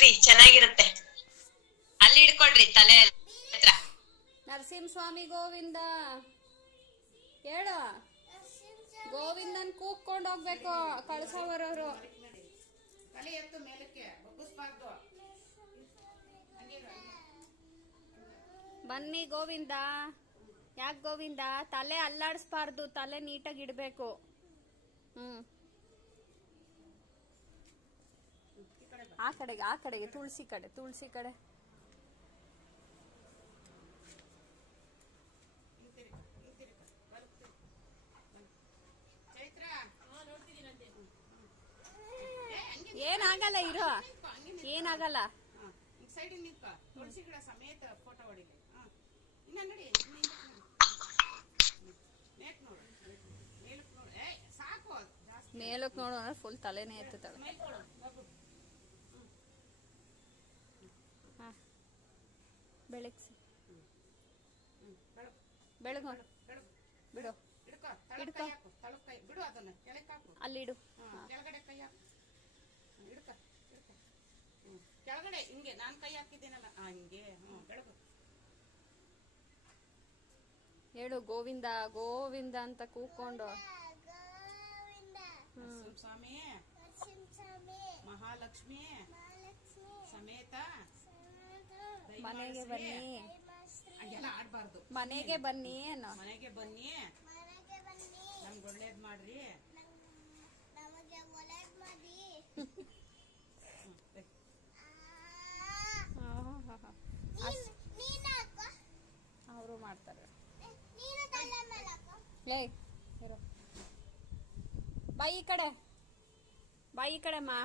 ತಿರ್ಗ್ಸ್ರಿ ಚೆನ್ನಾಗಿರುತ್ತೆ. ಅಲ್ಲಿ ಇಡ್ಕೊಳ್ರಿ ತಲೆ ಹತ್ರ. ನರಸಿಂಹಸ್ವಾಮಿ ಗೋವಿಂದ ಹೇಳು. ಗೋವಿಂದನ್ ಕೂಗ್ಕೊಂಡು ಹೋಗ್ಬೇಕು ಕಳ್ಸೋವರವರು. ಬನ್ನಿ ಗೋವಿಂದ. ಯಾಕೆ ಗೋವಿಂದ? ತಲೆ ಅಲ್ಲಾಡಿಸ್ಬಾರ್ದು, ತಲೆ ನೀಟಾಗಿ ಇಡ್ಬೇಕು. ಆ ಕಡೆಗೆ ತುಳಸಿ ಕಡೆ. ಏನಾಗಲ್ಲ ಇರೋ, ಏನಾಗಲ್ಲ. ಮೇಲಕ್ ನೋಡು ಅಂದ್ರೆ ಫುಲ್ ತಲೆನೇ ಎತ್ತುತ್ತಾಳೆ. ಬೆಳಗ್ಸಿ ಬೆಳಗು ಬಿಡು, ಹಿಡ್ಕೊ ಅಲ್ಲಿಡು. ಕೆಳಗಡೆ ಹಿಂಗೆ ನಾನ್ ಕೈ ಹಾಕಿದ್ದೇನಲ್ಲ ಹಂಗೆ. ಹೇಳು ಗೋವಿಂದ ಗೋವಿಂದ ಅಂತ ಕೂಕೊಂಡು. ಸ್ವಾಮಿ ಮಹಾಲಕ್ಷ್ಮಿ ಸಮೇತ ಮನೆಗೆ ಬನ್ನಿ, ಹಂಗೆಲ್ಲ ಆಡ್ಬಾರ್ದು. ಮನೆಗೆ ಬನ್ನಿ ಅನ್ನೋ. ಮನೆಗೆ ಬನ್ನಿ, ನಮ್ಗೆ ಒಳ್ಳೇದ್ ಮಾಡ್ರಿ. ಅವರು ಮಾಡ್ತಾರೆ. ಬಾಯಿ ಕಡೆ ಮಾ.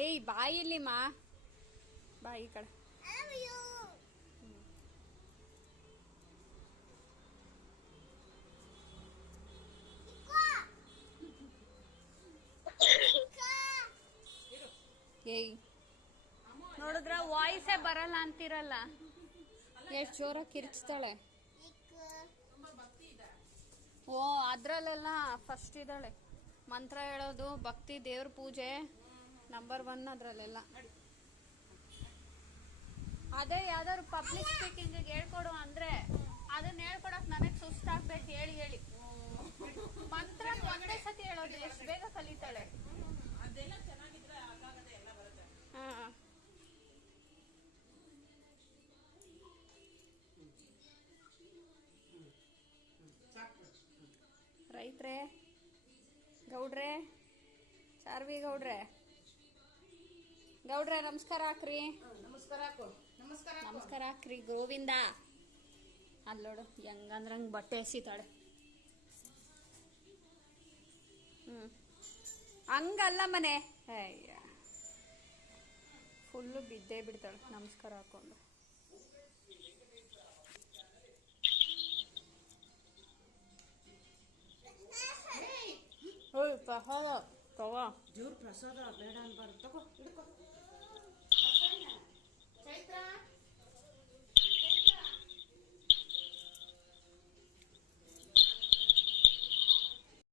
ಏಯ್ ಬಾಯಿಲಿ ಮಾ, ಬಾಯಿ ಕಡೆ. ಏಯ್ ನೋಡಿದ್ರ ವಾಯ್ಸೇ ಬರಲ್ಲ ಅಂತಿರಲ್ಲ, ಎಷ್ಟು ಜೋರಾಗಿ ಕಿರ್ಚ್ತಾಳೆ. ಓ ಅದ್ರಲ್ಲೆಲ್ಲ ಫಸ್ಟ್ ಇದ್ದಾಳೆ. ಮಂತ್ರ ಹೇಳೋದು, ಭಕ್ತಿ, ದೇವ್ರ ಪೂಜೆ ನಂಬರ್ 1 ಅದ್ರಲ್ಲೆಲ್ಲ. ಅದೇ ಯಾವ್ದಾದ್ರು ಪಬ್ಲಿಕ್ ಸ್ಪೀಕಿಂಗ್ ಹೇಳ್ಕೊಡು ಅಂದ್ರೆ ಅದನ್ನ ಹೇಳ್ಕೊಡಕ್ ನನಗ್ ಸುಸ್ತಾಗ್ಬೇಕು ಹೇಳಿ ಹೇಳಿ. ಮಂತ್ರ ಒಂದೇ ಸತಿ ಹೇಳೋದು, ಎಷ್ಟು ಬೇಗ ಕಲಿತಾಳೆ. ರೈತ್ರೆ, ಗೌಡ್ರೆ, ಚಾರ್ವಿ ಗೌಡ್ರೆ ನಮಸ್ಕಾರ ಹಾಕ್ರಿ. ನಮಸ್ಕಾರ ಹಾಕ್ರಿ ಗೋವಿಂದ. ಅಲ್ಲೋಡು ಹೆಂಗಂದ್ರಂಗ್ ಬಟ್ಟೆ ಎಸಿತಾಳೆ. ಹಂಗಲ್ಲ ಮನೆ, ಅಯ್ಯ ಫುಲ್ಲು ಬಿದ್ದೇ ಬಿಡ್ತಾಳೆ ನಮಸ್ಕಾರ ಹಾಕೊಂಡು. ಪ್ರಸಾದ ತಗೋ. ದೇವ್ರ ಪ್ರಸಾದ ಬೇಡ ಅನ್ಬಾರ್ದು, ತಗೋ ಹಿಡ್ಕೊ. ಚೈತ್ರ